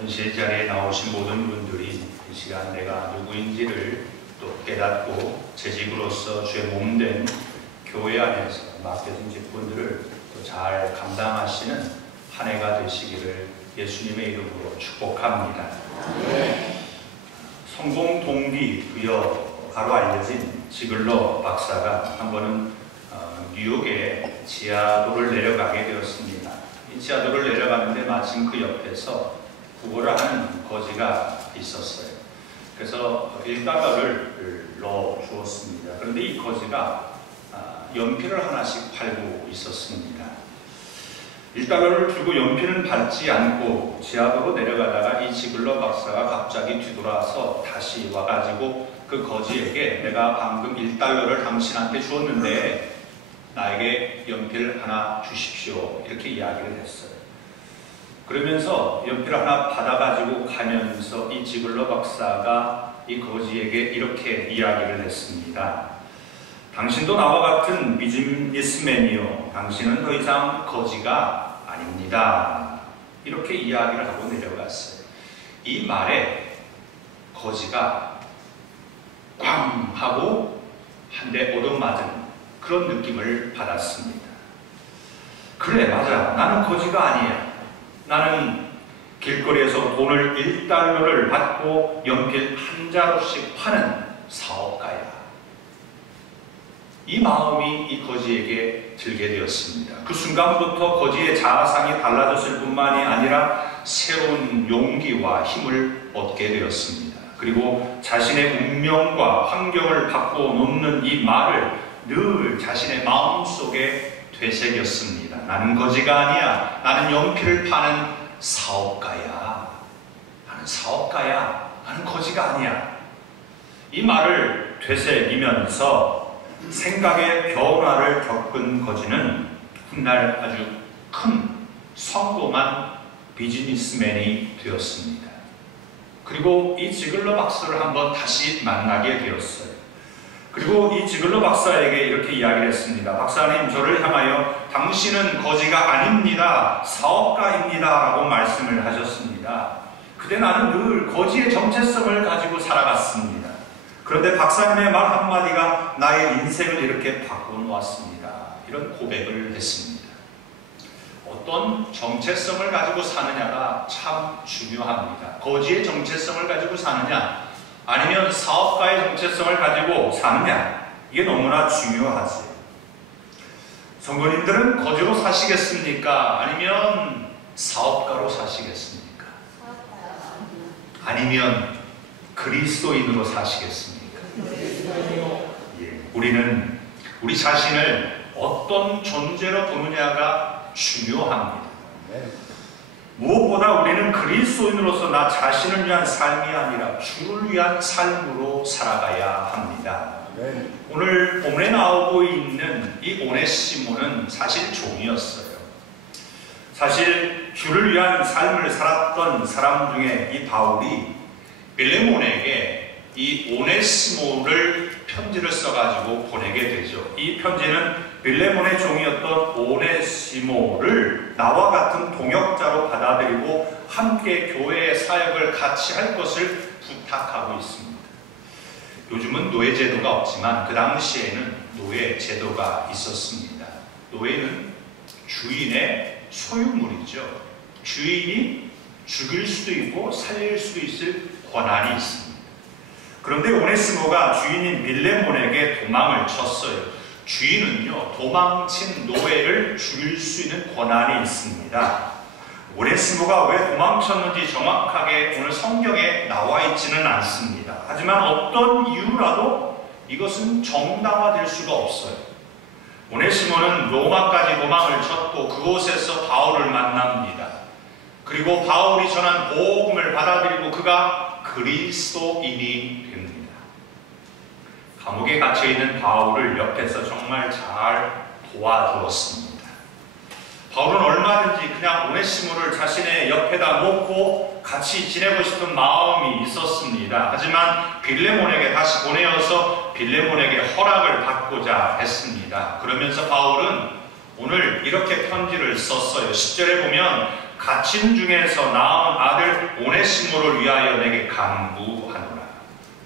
전시회 자리에 나오신 모든 분들이 이 시간 내가 누구인지를 또 깨닫고 제 집으로서 주의 몸된 교회 안에서 맡겨진 직분들을 또 잘 감당하시는 한 해가 되시기를 예수님의 이름으로 축복합니다. 성공 동기 부여가로 알려진 지글러 박사가 한 번은 뉴욕의 지하도를 내려가게 되었습니다. 이 지하도를 내려가는데 마침 그 옆에서 구걸을 하는 거지가 있었어요. 그래서 $1를 넣어 주었습니다. 그런데 이 거지가 연필을 하나씩 팔고 있었습니다. $1를 주고 연필은 받지 않고 지하도로 내려가다가 이 지글러 박사가 갑자기 뒤돌아서 다시 와가지고 그 거지에게 내가 방금 $1를 당신한테 주었는데 나에게 연필 하나 주십시오. 이렇게 이야기를 했어요. 그러면서 연필 하나 받아가지고 가면서 이 지글러 박사가 이 거지에게 이렇게 이야기를 했습니다. 당신도 나와 같은 비즈니스맨이요. 당신은 더 이상 거지가 아닙니다. 이렇게 이야기를 하고 내려갔어요. 이 말에 거지가 꽝 하고 한 대 얻어맞은 그런 느낌을 받았습니다. 그래, 맞아. 나는 거지가 아니야. 나는 길거리에서 돈을 $1를 받고 연필 한 자루씩 파는 사업가야. 이 마음이 이 거지에게 들게 되었습니다. 그 순간부터 거지의 자아상이 달라졌을 뿐만이 아니라 새로운 용기와 힘을 얻게 되었습니다. 그리고 자신의 운명과 환경을 바꿔놓는 이 말을 늘 자신의 마음속에 되새겼습니다. 나는 거지가 아니야. 나는 연필을 파는 사업가야. 나는 사업가야. 나는 거지가 아니야. 이 말을 되새기면서 생각의 변화를 겪은 거지는 훗날 아주 큰 성공한 비즈니스맨이 되었습니다. 그리고 이 지글러 박사를 한번 다시 만나게 되었어요. 그리고 이 지글러 박사에게 이렇게 이야기를 했습니다. 박사님, 저를 향하여 당신은 거지가 아닙니다. 사업가입니다. 라고 말씀을 하셨습니다. 그때 나는 늘 거지의 정체성을 가지고 살아갔습니다. 그런데 박사님의 말 한마디가 나의 인생을 이렇게 바꿔놓았습니다. 이런 고백을 했습니다. 어떤 정체성을 가지고 사느냐가 참 중요합니다. 거지의 정체성을 가지고 사느냐, 아니면 사업가의 정체성을 가지고 사느냐, 이게 너무나 중요하지. 성도님들은 거지로 사시겠습니까? 아니면 사업가로 사시겠습니까? 아니면 그리스도인으로 사시겠습니까? 예, 우리는 우리 자신을 어떤 존재로 보느냐가 중요합니다. 무엇보다 우리는 그리스도인으로서 나 자신을 위한 삶이 아니라 주를 위한 삶으로 살아가야 합니다. 오늘 본문에 나오고 있는 이 오네시모는 사실 종이었어요. 사실 주를 위한 삶을 살았던 사람 중에 이 바울이 빌레몬에게 이 오네시모를 편지를 써가지고 보내게 되죠. 이 편지는 빌레몬의 종이었던 오네시모를 나와 같은 동역자로 받아들이고 함께 교회의 사역을 같이 할 것을 부탁하고 있습니다. 요즘은 노예 제도가 없지만 그 당시에는 노예 제도가 있었습니다. 노예는 주인의 소유물이죠. 주인이 죽일 수도 있고 살릴 수도 있을 권한이 있습니다. 그런데 오네시모가 주인인 빌레몬에게 도망을 쳤어요. 주인은요, 도망친 노예를 죽일 수 있는 권한이 있습니다. 오네시모가 왜 도망쳤는지 정확하게 오늘 성경에 나와 있지는 않습니다. 하지만 어떤 이유라도 이것은 정당화될 수가 없어요. 오네시모는 로마까지 도망을 쳤고 그곳에서 바울을 만납니다. 그리고 바울이 전한 복음을 받아들이고 그가 그리스도인이 됩니다. 감옥에 갇혀있는 바울을 옆에서 정말 잘 도와주었습니다. 바울은 얼마든지 그냥 오네시모를 자신의 옆에다 놓고 같이 지내고 싶은 마음이 있었습니다. 하지만 빌레몬에게 다시 보내어서 빌레몬에게 허락을 받고자 했습니다. 그러면서 바울은 오늘 이렇게 편지를 썼어요. 10절에 보면 갇힌 중에서 낳은 아들 오네시모를 위하여 내게 간구하노라.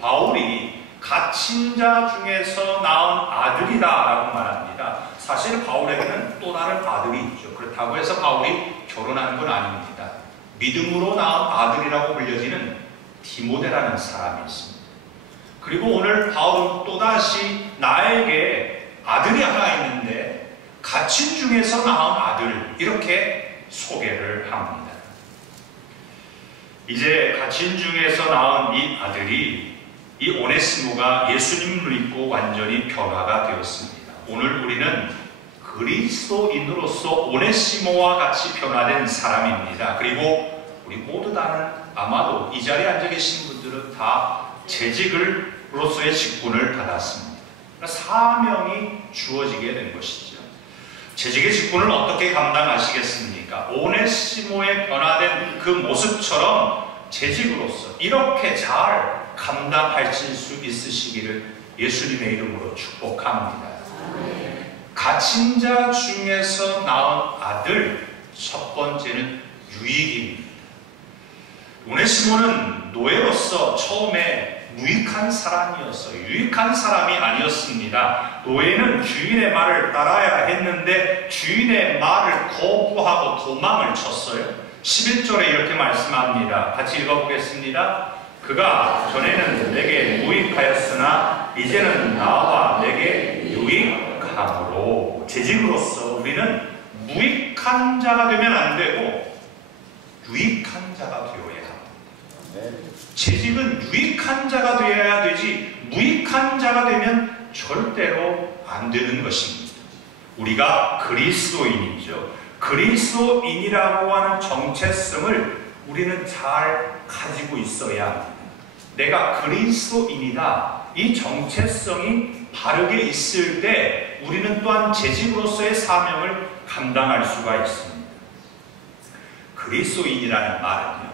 바울이 갇힌 자 중에서 낳은 아들이다라고 말합니다. 사실 바울에게는 또 다른 아들이 있죠. 그렇다고 해서 바울이 결혼한 건 아닙니다. 믿음으로 낳은 아들이라고 불려지는 디모데라는 사람이 있습니다. 그리고 오늘 바울은 또다시 나에게 아들이 하나 있는데 갇힌 중에서 낳은 아들, 이렇게 소개를 합니다. 이제 갇힌 중에서 낳은 이 아들이, 이 오네시모가 예수님을 믿고 완전히 변화가 되었습니다. 오늘 우리는 그리스도인으로서 오네시모와 같이 변화된 사람입니다. 그리고 우리 모두 다는 아마도 이 자리에 앉아 계신 분들은 다 재직으로서의 직분을 받았습니다. 그러니까 사명이 주어지게 된 것이죠. 재직의 직분을 어떻게 감당하시겠습니까? 오네시모의 변화된 그 모습처럼 재직으로서 이렇게 잘 감당하실 수 있으시기를 예수님의 이름으로 축복합니다. 갇힌 자 중에서 낳은 아들, 첫 번째는 유익입니다. 오네시모는 노예로서 처음에 무익한 사람이었어요. 유익한 사람이 아니었습니다. 노예는 주인의 말을 따라야 했는데 주인의 말을 거부하고 도망을 쳤어요. 11절에 이렇게 말씀합니다. 같이 읽어보겠습니다. 그가 전에는 내게 무익하였으나 이제는 나와 내게 유익함으로. 재직으로서 우리는 무익한 자가 되면 안 되고 유익한 자가 되어야 합니다. 재직은 유익한 자가 되어야 되지 무익한 자가 되면 절대로 안 되는 것입니다. 우리가 그리스도인이죠. 그리스도인이라고 하는 정체성을 우리는 잘 가지고 있어야 합니다. 내가 그리스도인이다. 이 정체성이 바르게 있을 때 우리는 또한 재직으로서의 사명을 감당할 수가 있습니다. 그리스도인이라는 말은요,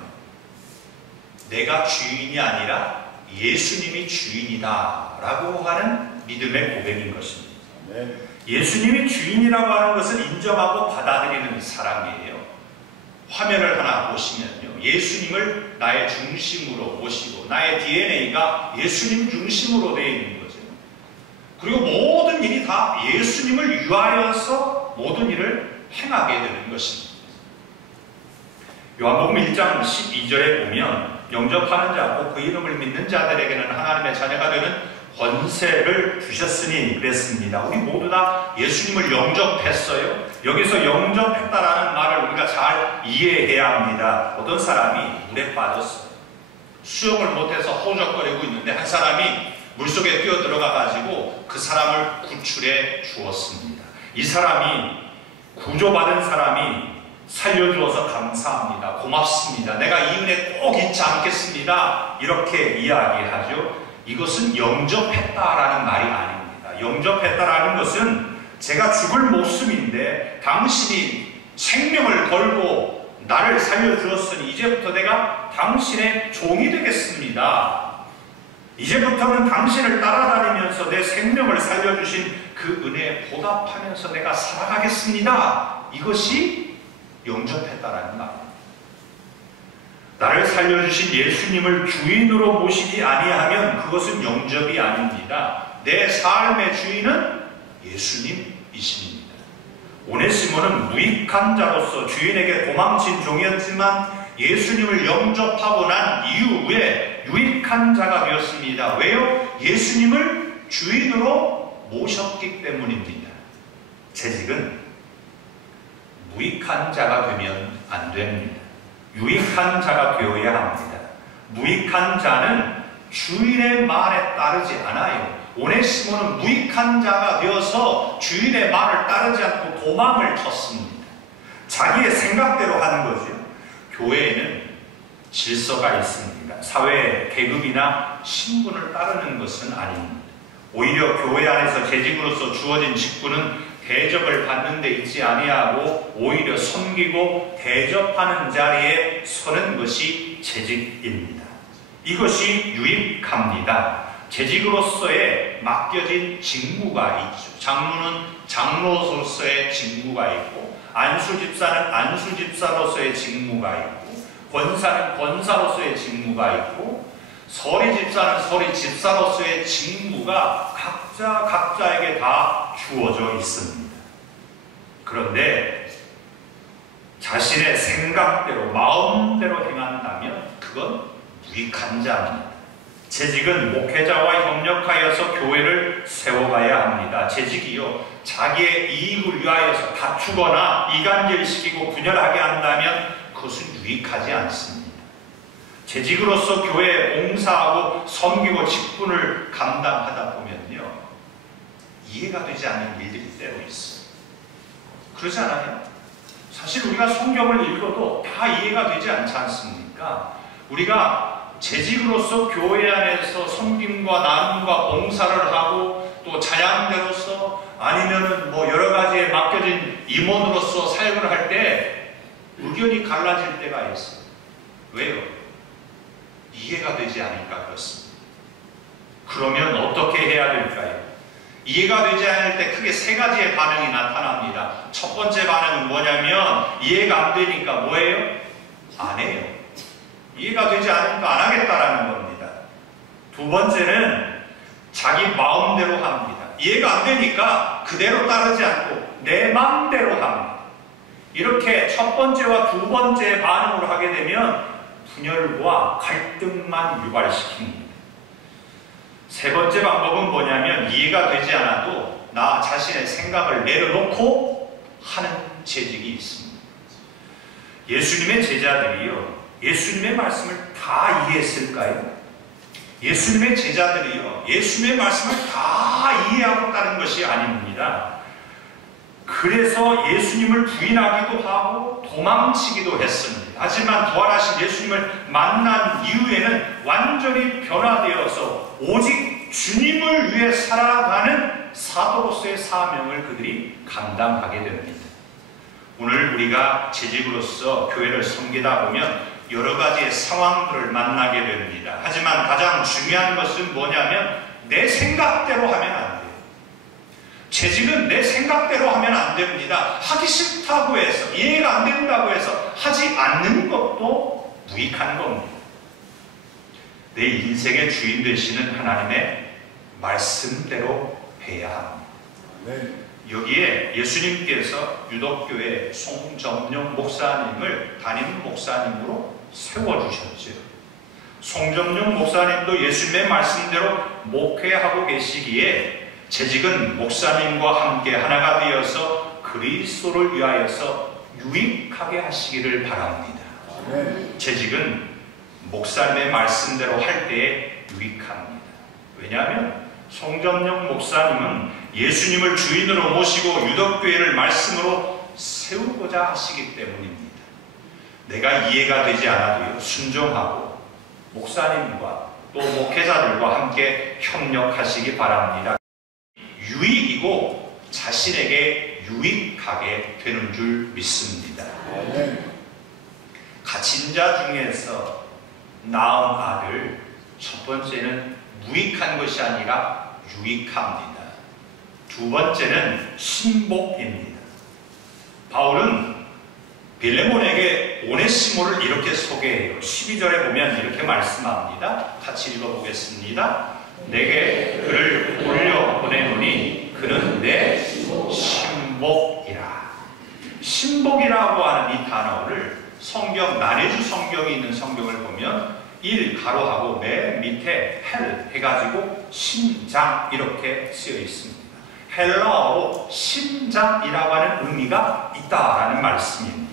내가 주인이 아니라 예수님이 주인이다 라고 하는 믿음의 고백인 것입니다. 예수님이 주인이라고 하는 것을 인정하고 받아들이는 사람이에요. 화면을 하나 보시면요, 예수님을 나의 중심으로 모시고 나의 DNA가 예수님 중심으로 되어 있는 거죠. 그리고 모든 일이 다 예수님을 위하여서 모든 일을 행하게 되는 것입니다. 요한복음 1장 12절에 보면 영접하는 자, 곧 그 이름을 믿는 자들에게는 하나님의 자녀가 되는 권세를 주셨으니 그랬습니다. 우리 모두 다 예수님을 영접했어요. 여기서 영접했다라는 말을 우리가 잘 이해해야 합니다. 어떤 사람이 물에 빠졌어요. 수영을 못해서 허우적거리고 있는데 한 사람이 물속에 뛰어들어가 가지고 그 사람을 구출해 주었습니다. 이 사람이, 구조받은 사람이 살려주어서 감사합니다. 고맙습니다. 내가 이 은혜 꼭 잊지 않겠습니다. 이렇게 이야기하죠. 이것은 영접했다라는 말이 아닙니다. 영접했다라는 것은 제가 죽을 모습인데 당신이 생명을 걸고 나를 살려주었으니 이제부터 내가 당신의 종이 되겠습니다. 이제부터는 당신을 따라다니면서 내 생명을 살려주신 그 은혜에 보답하면서 내가 살아가겠습니다. 이것이 영접했다라는 말입니다. 나를 살려주신 예수님을 주인으로 모시지 아니하면 그것은 영접이 아닙니다. 내 삶의 주인은 예수님이십니다. 오네시모는 무익한 자로서 주인에게 도망친 종이었지만 예수님을 영접하고 난 이후에 유익한 자가 되었습니다. 왜요? 예수님을 주인으로 모셨기 때문입니다. 재직은 무익한 자가 되면 안 됩니다. 유익한 자가 되어야 합니다. 무익한 자는 주인의 말에 따르지 않아요. 오네시모는 무익한 자가 되어서 주인의 말을 따르지 않고 도망을 쳤습니다. 자기의 생각대로 하는 거죠. 교회에는 질서가 있습니다. 사회의 계급이나 신분을 따르는 것은 아닙니다. 오히려 교회 안에서 재직으로서 주어진 직분은 대접을 받는 데 있지 아니하고 오히려 섬기고 대접하는 자리에 서는 것이 재직입니다. 이것이 유익합니다. 재직으로서의 맡겨진 직무가 있죠. 장로는 장로로서의 직무가 있고 안수집사는 안수집사로서의 직무가 있고 권사는 권사로서의 직무가 있고 서리 집사는 서리 집사로서의 직무가 각자에게 다 주어져 있습니다. 그런데 자신의 생각대로 마음대로 행한다면 그건 무익한 자입니다. 재직은 목회자와 협력하여서 교회를 세워가야 합니다. 재직이요, 자기의 이익을 위하여서 다투거나 이간질시키고 분열하게 한다면 그것은 유익하지 않습니다. 재직으로서 교회에 봉사하고 섬기고 직분을 감당하다 보면요, 이해가 되지 않는 일들이 때로 있어요. 그러지 않아요? 사실 우리가 성경을 읽어도 다 이해가 되지 않지 않습니까? 우리가 재직으로서 교회 안에서 섬김과 나눔과 봉사를 하고 또 자양대로서 아니면은 뭐 여러 가지에 맡겨진 임원으로서 사역을 할 때 의견이 갈라질 때가 있어요. 왜요? 이해가 되지 않으니까 그렇습니다. 그러면 어떻게 해야 될까요? 이해가 되지 않을 때 크게 세 가지의 반응이 나타납니다. 첫 번째 반응은 뭐냐면 이해가 안 되니까 뭐예요? 안 해요. 이해가 되지 않으니까 안 하겠다라는 겁니다. 두 번째는 자기 마음대로 합니다. 이해가 안 되니까 그대로 따르지 않고 내 마음대로 합니다. 이렇게 첫 번째와 두 번째 반응으로 하게 되면 분열과 갈등만 유발시킵니다. 세 번째 방법은 뭐냐면 이해가 되지 않아도 나 자신의 생각을 내려놓고 하는 재직이 있습니다. 예수님의 제자들이요, 예수님의 말씀을 다 이해했을까요? 예수님의 제자들이요, 예수님의 말씀을 다 이해하고 따른 것이 아닙니다. 그래서 예수님을 부인하기도 하고 도망치기도 했습니다. 하지만 부활하신 예수님을 만난 이후에는 완전히 변화되어서 오직 주님을 위해 살아가는 사도로서의 사명을 그들이 감당하게 됩니다. 오늘 우리가 재직으로서 교회를 섬기다 보면 여러 가지의 상황들을 만나게 됩니다. 하지만 가장 중요한 것은 뭐냐면 내 생각대로 하면 안 돼요. 재직은 내 생각대로 하면 안 됩니다. 하기 싫다고 해서, 이해가 안 된다고 해서 하지 않는 것도 무익한 겁니다. 내 인생의 주인 되시는 하나님의 말씀대로 해야 합니다. 네. 여기에 예수님께서 유독교회 송정용 목사님을 담임 목사님으로 세워주셨죠. 송정용 목사님도 예수님의 말씀대로 목회하고 계시기에 재직은 목사님과 함께 하나가 되어서 그리스도를 위하여서 유익하게 하시기를 바랍니다. 재직은 목사님의 말씀대로 할 때에 유익합니다. 왜냐하면 송정용 목사님은 예수님을 주인으로 모시고 유독교회를 말씀으로 세우고자 하시기 때문입니다. 내가 이해가 되지 않아도요, 순종하고 목사님과 또 목회자들과 함께 협력하시기 바랍니다. 유익이고 자신에게 유익하게 되는 줄 믿습니다. 갇힌 자 중에서 낳은 아들, 첫 번째는 무익한 것이 아니라 유익합니다. 두 번째는 신복입니다. 바울은 빌레몬에게 오네시모를 이렇게 소개해요. 12절에 보면 이렇게 말씀합니다. 같이 읽어보겠습니다. 내게 그를 올려보내노니 그는 내 신복이라. 신복이라고 하는 이 단어를 성경, 나레주 성경이 있는 성경을 보면 1 가로하고 맨 밑에 헬 해가지고 심장 이렇게 쓰여 있습니다. 헬라어로 심장이라고 하는 의미가 있다라는 말씀입니다.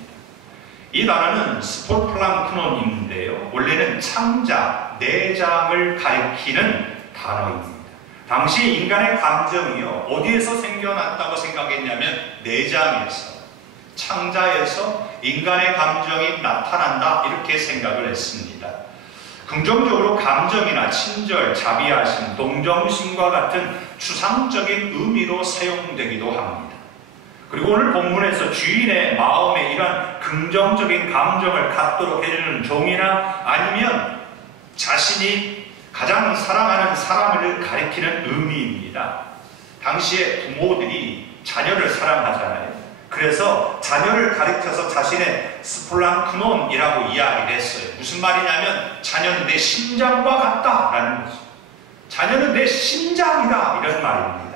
이 단어는 스포플랑크논인데요, 원래는 창자, 내장을 가리키는 단어입니다. 당시 인간의 감정이요, 어디에서 생겨났다고 생각했냐면 내장에서, 창자에서 인간의 감정이 나타난다 이렇게 생각을 했습니다. 긍정적으로 감정이나 친절, 자비하심, 동정심과 같은 추상적인 의미로 사용되기도 합니다. 그리고 오늘 본문에서 주인의 마음에 이런 긍정적인 감정을 갖도록 해주는 종이나 아니면 자신이 가장 사랑하는 사람을 가리키는 의미입니다. 당시에 부모들이 자녀를 사랑하잖아요. 그 그래서 자녀를 가리켜서 자신의 스플랑크논이라고 이야기를 했어요. 무슨 말이냐면 자녀는 내 심장과 같다라는 거죠. 자녀는 내 심장이다 이런 말입니다.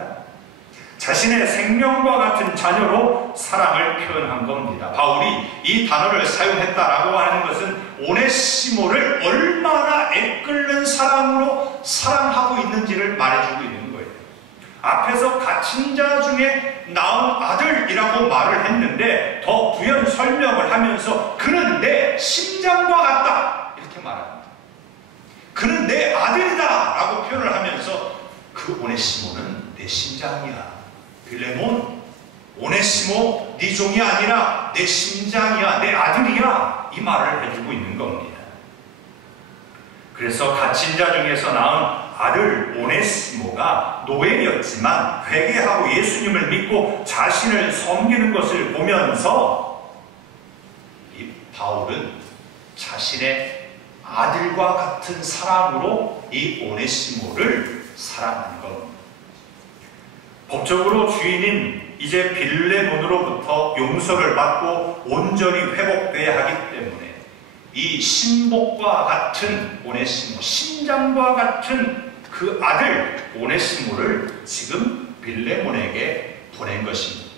자신의 생명과 같은 자녀로 사랑을 표현한 겁니다. 바울이 이 단어를 사용했다라고 하는 것은 오네시모를 얼마나 애끓는 사랑으로 사랑하고 있는지를 말해주고 있는 거예요. 앞에서 갇힌 자 중에 낳은 아들이라고 말을 했는데 더 부연 설명을 하면서 그는 내 심장과 같다 이렇게 말합니다. 그는 내 아들이다 라고 표현을 하면서 그 오네시모는 내 심장이야. 빌레몬, 오네시모 네 종이 아니라 내 심장이야, 내 아들이야 이 말을 해주고 있는 겁니다. 그래서 갇힌 자 중에서 낳은 아들 오네시모가 노예였지만 회개하고 예수님을 믿고 자신을 섬기는 것을 보면서 이 바울은 자신의 아들과 같은 사랑으로 이 오네시모를 사랑하는 겁니다. 법적으로 주인인 이제 빌레몬으로부터 용서를 받고 온전히 회복돼야 하기 때문에 이 신복과 같은 오네시모, 심장과 같은 그 아들 오네시모를 지금 빌레몬에게 보낸 것입니다.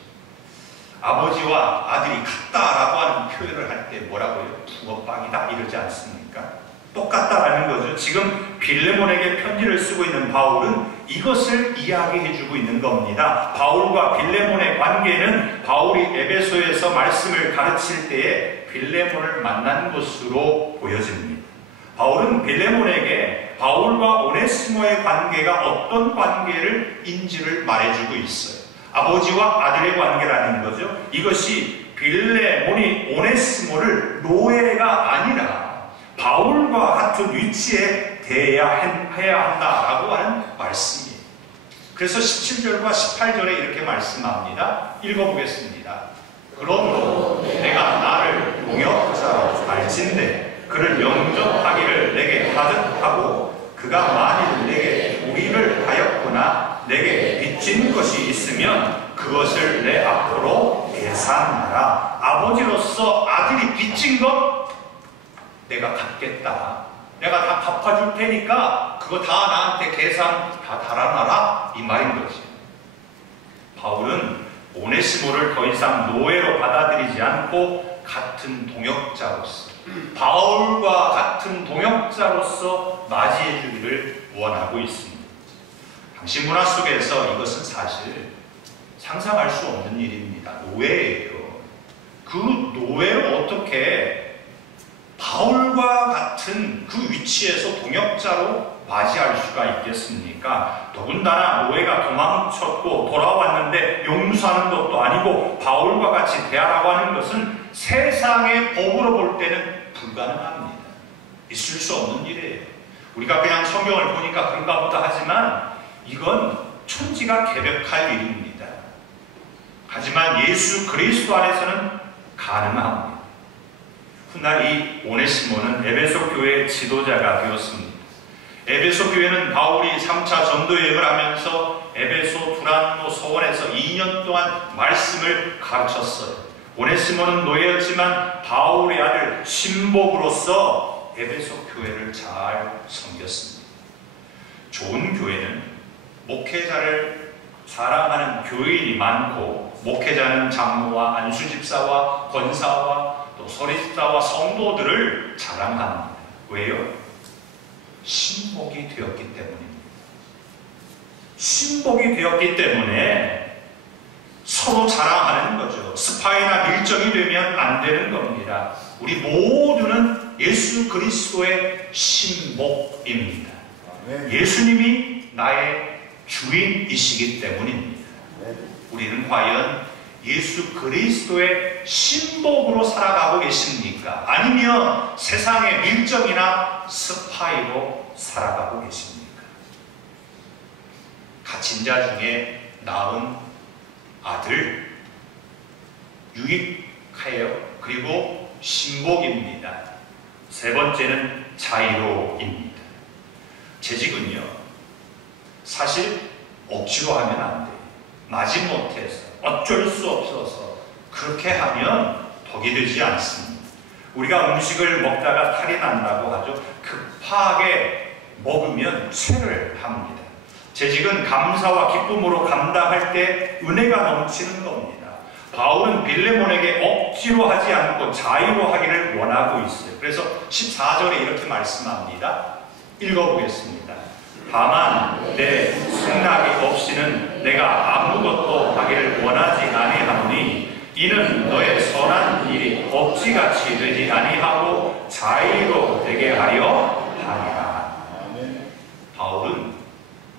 아버지와 아들이 같다라고 하는 표현을 할 때 뭐라고요? 붕어빵이다 이러지 않습니까? 똑같다라는 거죠. 지금 빌레몬에게 편지를 쓰고 있는 바울은 이것을 이야기해주고 있는 겁니다. 바울과 빌레몬의 관계는 바울이 에베소에서 말씀을 가르칠 때에 빌레몬을 만난 것으로 보여집니다. 바울은 빌레몬에게 바울과 오네시모의 관계가 어떤 관계인지를 말해주고 있어요. 아버지와 아들의 관계라는 거죠. 이것이 빌레몬이 오네시모를 노예가 아니라 바울과 같은 위치에 대해야 한다라고 하는 말씀이에요. 그래서 17절과 18절에 이렇게 말씀합니다. 읽어보겠습니다. 그러므로 내가 나를 동역자로 알진대 그를 영접하기를 내게 하듯 하고 그가 만일 내게 우리를 하였거나 내게 빚진 것이 있으면 그것을 내 앞으로 계산하라. 아버지로서 아들이 빚진 것 내가 갚겠다. 내가 다 갚아줄 테니까 그거 다 나한테 계산 다 달아놔라 이 말인 거지. 바울은 오네시모를 더 이상 노예로 받아들이지 않고 같은 동역자로서 바울과 같은 동역자로서 맞이해 주기를 원하고 있습니다. 당신 문화 속에서 이것은 사실 상상할 수 없는 일입니다. 노예예요. 그 노예를 어떻게 바울과 같은 그 위치에서 동역자로 맞이할 수가 있겠습니까? 더군다나 노예가 도망쳤고 돌아왔는데 용서하는 것도 아니고 바울과 같이 대하라고 하는 것은 세상의 법으로 볼 때는 불가능합니다. 있을 수 없는 일이에요. 우리가 그냥 성경을 보니까 그런가 보다 하지만 이건 천지가 개벽할 일입니다. 하지만 예수 그리스도 안에서는 가능합니다. 훗날 이 오네시모는 에베소 교회의 지도자가 되었습니다. 에베소 교회는 바울이 3차 전도여행을 하면서 에베소 두란노 서원에서 2년 동안 말씀을 가르쳤어요. 오네시모는 노예였지만 바울의 아들 신복으로서 에베소 교회를 잘 섬겼습니다. 좋은 교회는 목회자를 사랑하는 교인이 많고 목회자는 장로와 안수집사와 권사와 또 서리집사와 성도들을 자랑합니다. 왜요? 신복이 되었기 때문입니다. 신복이 되었기 때문에 서로 자랑하는 거죠. 스파이나 밀정이 되면 안 되는 겁니다. 우리 모두는 예수 그리스도의 신복입니다. 예수님이 나의 주인이시기 때문입니다. 우리는 과연 예수 그리스도의 신복으로 살아가고 계십니까? 아니면 세상의 밀정이나 스파이로 살아가고 계십니까? 갇힌 자 중에 낳은 아들 유익하여 그리고 신복입니다. 세 번째는 자유로입니다. 재직은요 사실 억지로 하면 안 돼요. 마지못해서 어쩔 수 없어서 그렇게 하면 덕이 되지 않습니다. 우리가 음식을 먹다가 탈이 난다고 하죠. 급하게 먹으면 죄를 합니다. 재직은 감사와 기쁨으로 감당할 때 은혜가 넘치는 겁니다. 바울은 빌레몬에게 억지로 하지 않고 자유로 하기를 원하고 있어요. 그래서 14절에 이렇게 말씀합니다. 읽어보겠습니다. 다만 내 승낙이 없이는 내가 아무것도 하기를 원하지 아니하노니 이는 너의 선한 일이 억지같이 되지 아니하고 자유로 되게 하려 하니라. 바울은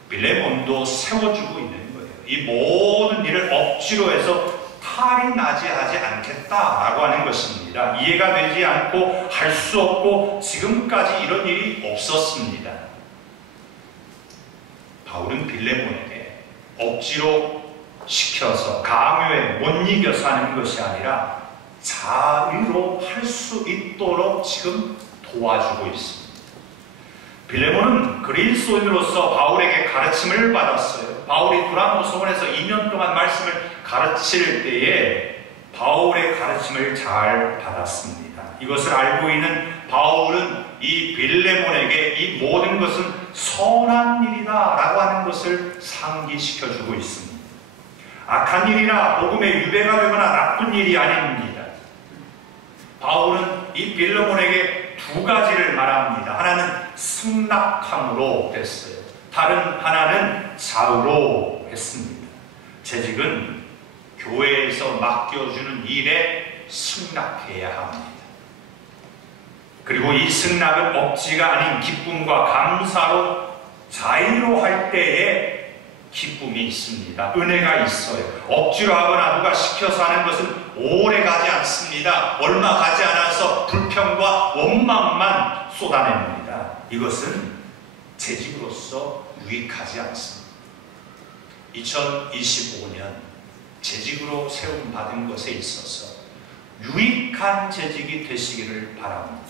빌레몬도 세워주고 있는 거예요. 이 모든 일을 억지로 해서 탈이 나지 하지 않겠다라고 하는 것입니다. 이해가 되지 않고 할 수 없고 지금까지 이런 일이 없었습니다. 바울은 빌레몬에게 억지로 시켜서 강요에 못 이겨서 하는 것이 아니라 자유로 할 수 있도록 지금 도와주고 있습니다. 빌레몬은 그리스도인으로서 바울에게 가르침을 받았어요. 바울이 두란노 소원에서 2년 동안 말씀을 가르칠 때에 바울의 가르침을 잘 받았습니다. 이것을 알고 있는 바울은 이 빌레몬에게 이 모든 것은 선한 일이다 라고 하는 것을 상기시켜주고 있습니다. 악한 일이나 복음의 유배가 되거나 나쁜 일이 아닙니다. 바울은 이 빌레몬에게 두 가지를 말합니다. 하나는 승낙함으로 됐어요. 다른 하나는 자유로 했습니다. 재직은 교회에서 맡겨주는 일에 승낙해야 합니다. 그리고 이 승낙은 억지가 아닌 기쁨과 감사로 자유로 할 때에 기쁨이 있습니다. 은혜가 있어요. 억지로 하거나 누가 시켜서 하는 것은 오래 가지 않습니다. 얼마 가지 않아서 불평과 원망만 쏟아냅니다. 이것은 재직으로서 유익하지 않습니다. 2025년 재직으로 세움받은 것에 있어서 유익한 재직이 되시기를 바랍니다.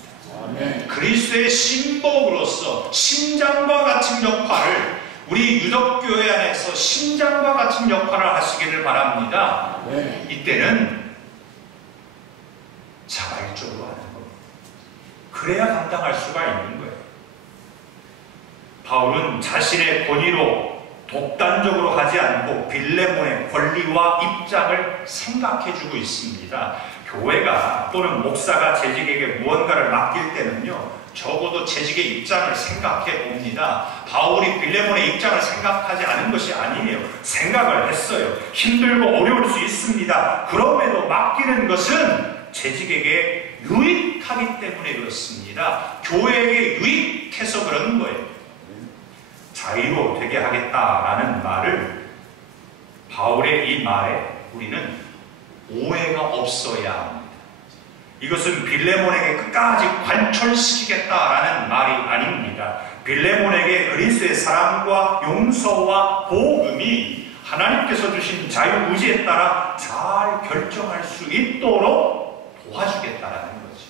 아멘. 그리스도의 신복으로서 심장과 같은 역할을 우리 유덕교회 안에서 심장과 같은 역할을 하시기를 바랍니다. 네. 이때는 자발적으로 하는 겁니다. 그래야 감당할 수가 있는 거예요. 바울은 자신의 권위로 독단적으로 하지 않고 빌레몬의 권리와 입장을 생각해주고 있습니다. 교회가 또는 목사가 재직에게 무언가를 맡길 때는요, 적어도 재직의 입장을 생각해 봅니다. 바울이 빌레몬의 입장을 생각하지 않은 것이 아니에요. 생각을 했어요. 힘들고 어려울 수 있습니다. 그럼에도 맡기는 것은 재직에게 유익하기 때문에 그렇습니다. 교회에게 유익해서 그런 거예요. 자유로 되게 하겠다라는 말을, 바울의 이 말에 우리는 오해가 없어야 합니다. 이것은 빌레몬에게 끝까지 관철시키겠다라는 말이 아닙니다. 빌레몬에게 그리스도의 사랑과 용서와 복음이 하나님께서 주신 자유의지에 따라 잘 결정할 수 있도록 도와주겠다라는 거죠.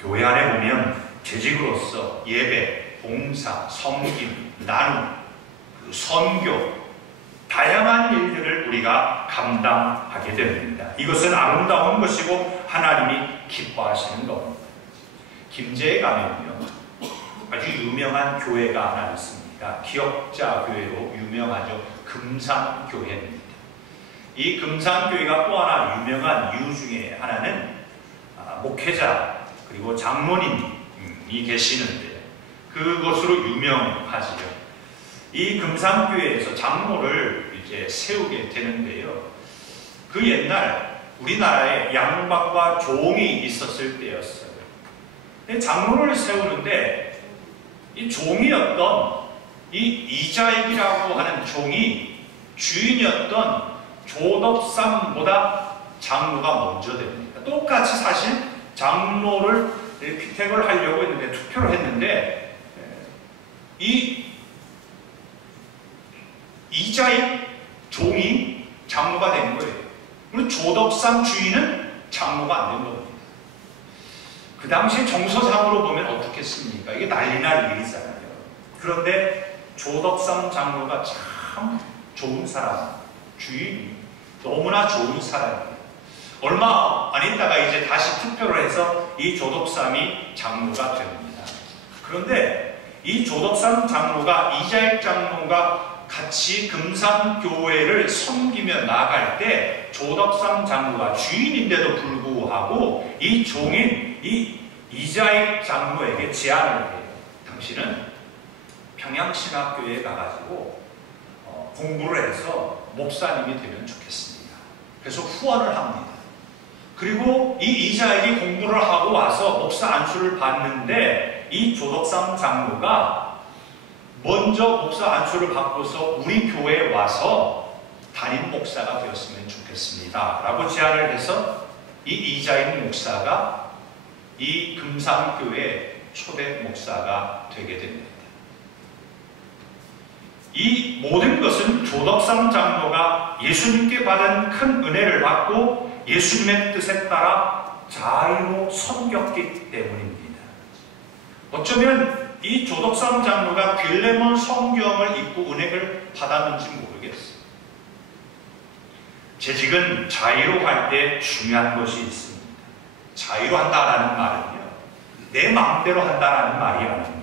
교회 안에 보면 재직으로서 예배, 봉사, 섬김, 나눔, 선교, 다양한 일들을 우리가 감당하게 됩니다. 이것은 아름다운 것이고 하나님이 기뻐하시는 겁니다. 김제에 가면요, 아주 유명한 교회가 하나 있습니다. 기역자 교회로 유명하죠. 금산교회입니다. 이 금산교회가 또 하나 유명한 이유 중에 하나는 목회자 그리고 장로님이 계시는데 그것으로 유명하지요. 이 금산교회에서 장로를 이제 세우게 되는데요. 그 옛날 우리나라에 양박과 종이 있었을 때였어요. 장로를 세우는데 이 종이었던 이 이자익이라고 하는 종이 주인이었던 조덕삼보다 장로가 먼저 됩니다. 똑같이 사실 장로를 피택을 하려고 했는데 투표를 했는데 이 이자익 종이 장로가 된 거예요. 그리고 조덕삼 주인은 장로가 안 된 겁니다. 그 당시에 정서상으로 보면 어떻겠습니까? 이게 난리 날 일이잖아요. 그런데 조덕삼 장로가 참 좋은 사람, 주인이 너무나 좋은 사람이에요. 얼마 안 있다가 이제 다시 투표를 해서 이 조덕삼이 장로가 됩니다. 그런데 이 조덕삼 장로가 이자익 장로가 같이 금산교회를 섬기며 나갈 때 조덕삼 장로가 주인인데도 불구하고 이 종인 이 이자익 장로에게 제안을 해요. 당신은 평양신학교에 가가지고 공부를 해서 목사님이 되면 좋겠습니다. 그래서 후원을 합니다. 그리고 이 이자익이 공부를 하고 와서 목사 안수를 받는데 이 조덕삼 장로가 먼저 목사 안수를 받고서 우리 교회에 와서 담임 목사가 되었으면 좋겠습니다 라고 제안을 해서 이 이자익 목사가 이 금산교회 초대 목사가 되게 됩니다. 이 모든 것은 조덕삼 장로가 예수님께 받은 큰 은혜를 받고 예수님의 뜻에 따라 자유로 섬겼기 때문입니다. 어쩌면 이 조덕삼 장로가 빌레몬 성경을 읽고 은혜를 받았는지 모르겠어요. 재직은 자유로 할 때 중요한 것이 있습니다. 자유로 한다라는 말은요, 내 마음대로 한다라는 말이 아닙니다.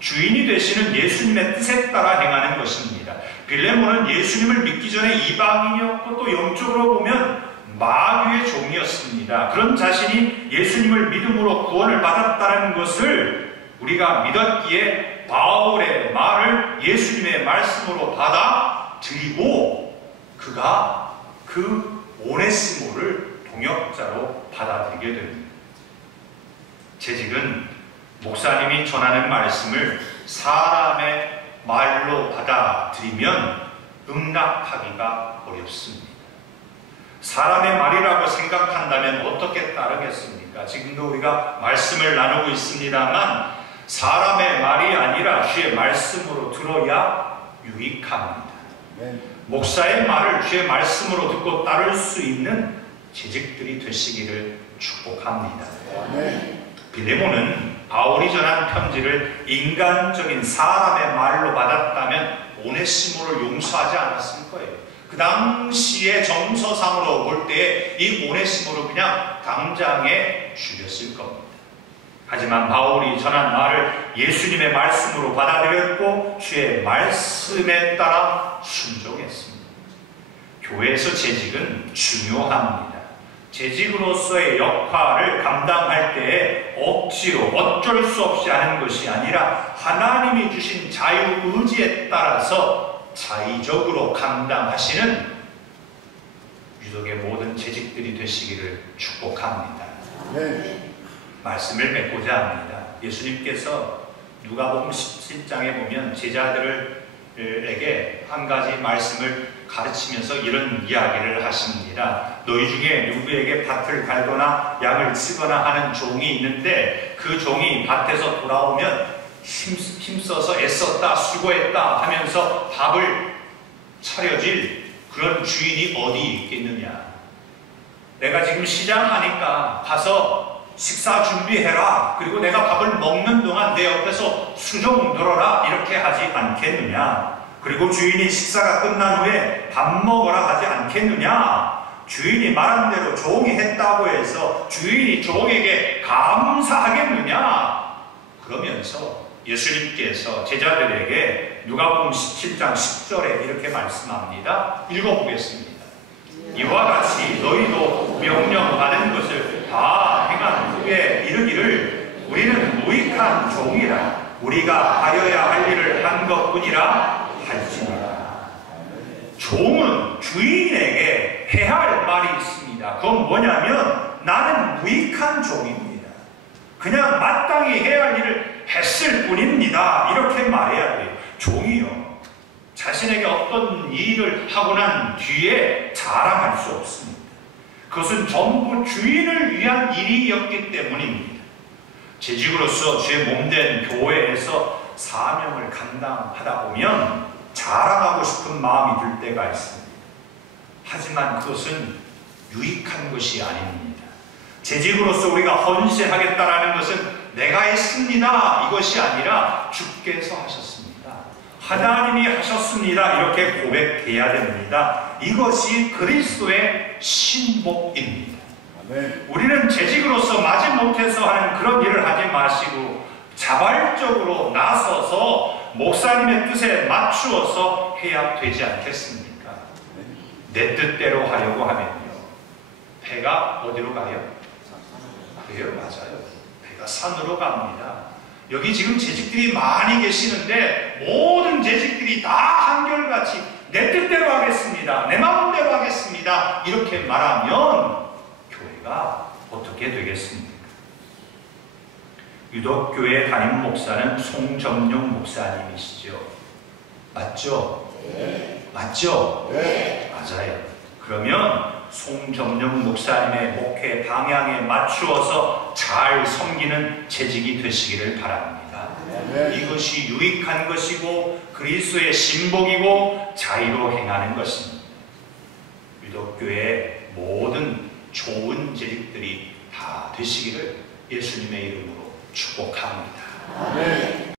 주인이 되시는 예수님의 뜻에 따라 행하는 것입니다. 빌레몬은 예수님을 믿기 전에 이방인이었고 또 영적으로 보면 마귀의 종이었습니다. 그런 자신이 예수님을 믿음으로 구원을 받았다는 것을 우리가 믿었기에 바울의 말을 예수님의 말씀으로 받아들이고 그가 그 오네시모를 동역자로 받아들이게 됩니다. 재직은 목사님이 전하는 말씀을 사람의 말로 받아들이면 응답하기가 어렵습니다. 사람의 말이라고 생각한다면 어떻게 따르겠습니까? 지금도 우리가 말씀을 나누고 있습니다만 사람의 말이 아니라 주의 말씀으로 들어야 유익합니다. 목사의 말을 주의 말씀으로 듣고 따를 수 있는 재직들이 되시기를 축복합니다. 빌레몬은 바울이 전한 편지를 인간적인 사람의 말로 받았다면 오네시모를 용서하지 않았을 거예요. 그 당시의 정서상으로 볼 때 이 오네시모를 그냥 당장에 죽였을 겁니다. 하지만 바울이 전한 말을 예수님의 말씀으로 받아들였고 주의 말씀에 따라 순종했습니다. 교회에서 재직은 중요합니다. 재직으로서의 역할을 감당할 때 억지로 어쩔 수 없이 하는 것이 아니라 하나님이 주신 자유의지에 따라서 자의적으로 감당하시는 유독의 모든 재직들이 되시기를 축복합니다. 말씀을 맺고자 합니다. 예수님께서 누가복음 17장에 보면 제자들에게 한 가지 말씀을 가르치면서 이런 이야기를 하십니다. 너희 중에 누구에게 밭을 갈거나 양을 치거나 하는 종이 있는데 그 종이 밭에서 돌아오면 힘써서 애썼다 수고했다 하면서 밥을 차려줄 그런 주인이 어디 있겠느냐. 내가 지금 시장 하니까 가서 식사 준비해라. 그리고 내가 밥을 먹는 동안 내 옆에서 수종 들어라. 이렇게 하지 않겠느냐. 그리고 주인이 식사가 끝난 후에 밥 먹으라 하지 않겠느냐. 주인이 말한 대로 종이 했다고 해서 주인이 종에게 감사하겠느냐. 그러면서 예수님께서 제자들에게 누가복음 17장 10절에 이렇게 말씀합니다. 읽어보겠습니다. 이와 같이 너희도 명령받은 것을 다 행한 후에 이르기를 우리는 무익한 종이라 우리가 하여야 할 일을 한 것뿐이라 할지니라. 종은 주인에게 해야 할 말이 있습니다. 그건 뭐냐면 나는 무익한 종입니다. 그냥 마땅히 해야 할 일을 했을 뿐입니다. 이렇게 말해야 돼요. 종이요. 자신에게 어떤 일을 하고 난 뒤에 자랑할 수 없습니다. 그것은 전부 주인을 위한 일이었기 때문입니다. 재직으로서 주의 몸된 교회에서 사명을 감당하다 보면 자랑하고 싶은 마음이 들 때가 있습니다. 하지만 그것은 유익한 것이 아닙니다. 재직으로서 우리가 헌신하겠다라는 것은 내가 했습니다. 이것이 아니라 주께서 하셨습니다. 하나님이 하셨습니다. 이렇게 고백해야 됩니다. 이것이 그리스도의 신복입니다. 우리는 재직으로서 마지못해서 하는 그런 일을 하지 마시고 자발적으로 나서서 목사님의 뜻에 맞추어서 해야 되지 않겠습니까? 내 뜻대로 하려고 하면요, 배가 어디로 가요? 그래요, 맞아요. 배가 산으로 갑니다. 여기 지금 재직들이 많이 계시는데 모든 재직들이 다 한결같이 내 뜻대로 하겠습니다, 내 마음대로 하겠습니다, 이렇게 말하면 교회가 어떻게 되겠습니까? 유독교회 담임 목사는 송정용 목사님이시죠. 맞죠? 네. 맞죠? 네. 맞아요. 그러면 송정용 목사님의 목회 방향에 맞추어서 잘 섬기는 재직이 되시기를 바랍니다. 네. 이것이 유익한 것이고 그리스도의 신복이고 자유로 행하는 것입니다. 유독교회의 모든 좋은 재직들이 다 되시기를 예수님의 이름으로 축복합니다. 아멘.